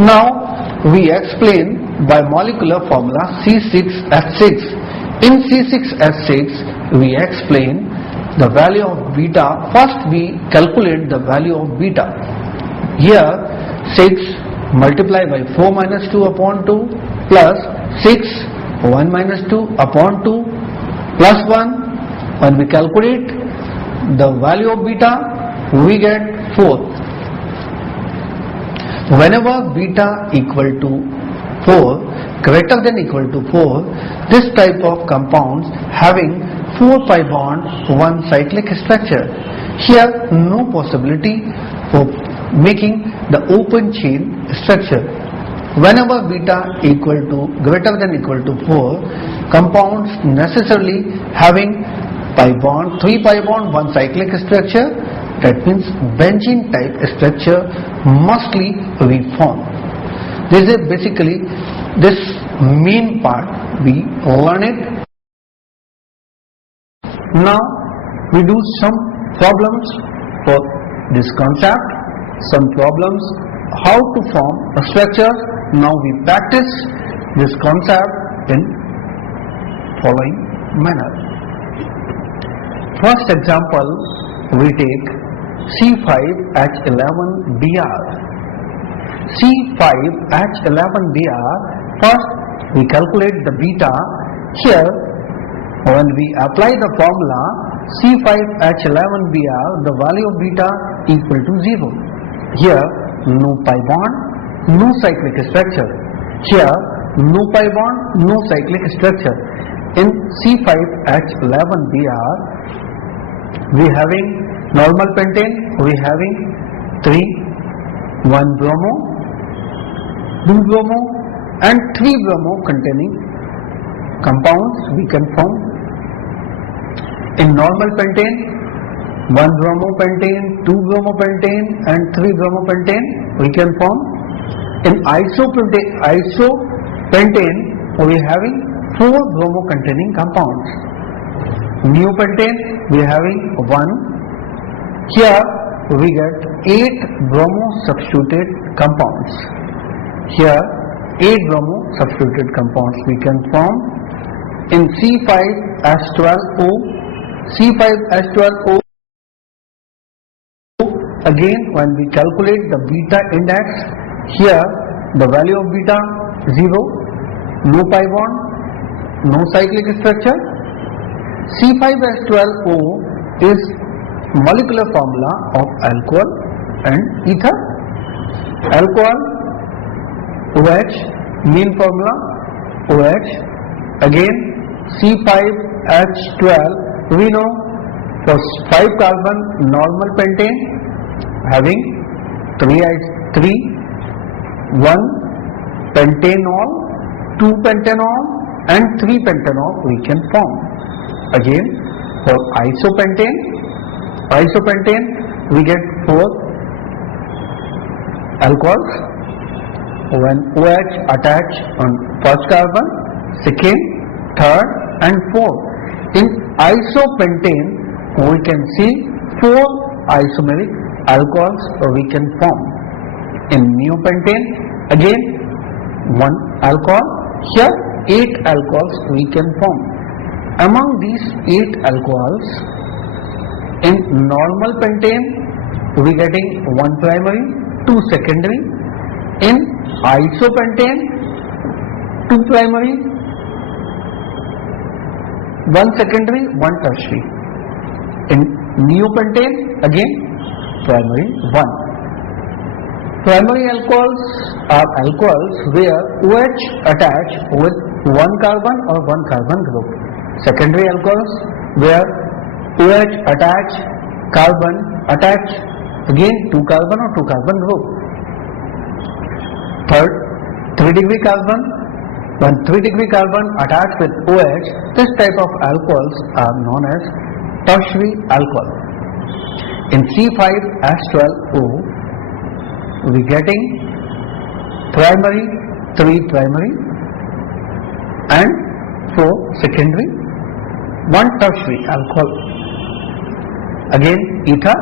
Now we explain by molecular formula C6H6. In C6H6 we explain the value of beta. First we calculate the value of beta. Here 6 multiplied by 4 minus 2 upon 2 plus 6 1 minus 2 upon 2 plus 1. When we calculate the value of beta, we get 4. Whenever beta equal to 4, greater than equal to 4, this type of compounds having 4 pi bond, 1 cyclic structure. Here no possibility for making the open chain structure. Whenever beta equal to greater than equal to 4, compounds necessarily having pi bond, 3 pi bond, 1 cyclic structure, that means benzene type structure mostly we form. This is basically this main part we learn it. Now we do some problems for this concept, some problems how to form a structure. Now we practice this concept in following manner. First example we take C5H11Br. C5H11Br, first we calculate the beta. Here when we apply the formula C5H11Br, the value of beta equal to 0. Here no pi bond, no cyclic structure. Here no pi bond, no cyclic structure. In C5H11Br we having normal pentane, we having 3, 1 bromo, 2 bromo and 3 bromo containing compounds we can form. In normal pentane, 1 bromo pentane, 2 bromo pentane and 3 bromo pentane we can form. In isopentane we having 4 bromo containing compounds. Neopentane we having 1. Here we get 8 bromo substituted compounds. Here 8 bromo substituted compounds we can form. In C5H12O, C5H12O, again when we calculate the beta index, here the value of beta 0, no pi bond, no cyclic structure. C5H12O is molecular formula of alcohol and ether. Alcohol OH, main formula OH. Again C5H12, we know for 5 carbon normal pentane having 1 pentanol, 2 pentanol and 3 pentanol we can form. Again for isopentane we get 4 alcohols. When OH attach on first carbon, second, third and fourth. In isopentane we can see 4 isomeric alcohols we can form. In neopentane again 1 alcohol. Here 8 alcohols we can form. Among these 8 alcohols, in normal pentane we getting 1 primary, 2 secondary. In isopentane 2 primary, 1 secondary, 1 tertiary. In neopentane again primary 1. Primary alcohols are alcohols where OH attach with 1 carbon or 1 carbon group. Secondary alcohols where OH carbon attach again 2 carbon or 2 carbon group. Third, 3 degree carbon. When 3 degree carbon attached with OH, this type of alcohols are known as tertiary alcohol. In C5H12O, we getting primary, 3 primary and 4 secondary, 1 tertiary alcohol. Again ether,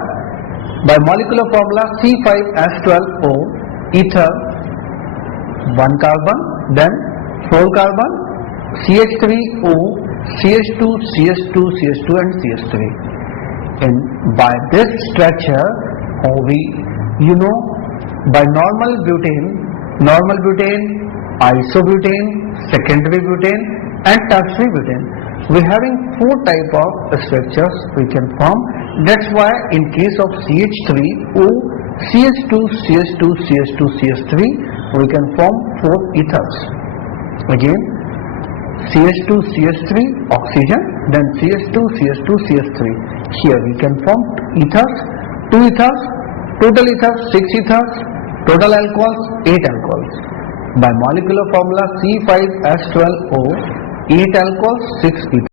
by molecular formula C5H12O, ether 1 carbon, then 4 carbon, CH3O, CH2, CH2, CH2 and CH3. And by this structure, by normal butane, isobutane, secondary butane and tertiary butane, we having 4 type of structures we can form. That's why in case of CH3O, CH2, CH2, CH2, CH3, we can form 4 ethers. Again, CH2, CH3, oxygen, then CH2, CH2, CH3. Here we can form ethers, 2 ethers, total ethers 6 ethers, total alcohols 8 alcohols. By molecular formula C5H12O, 8 alcohols, 6 ethers.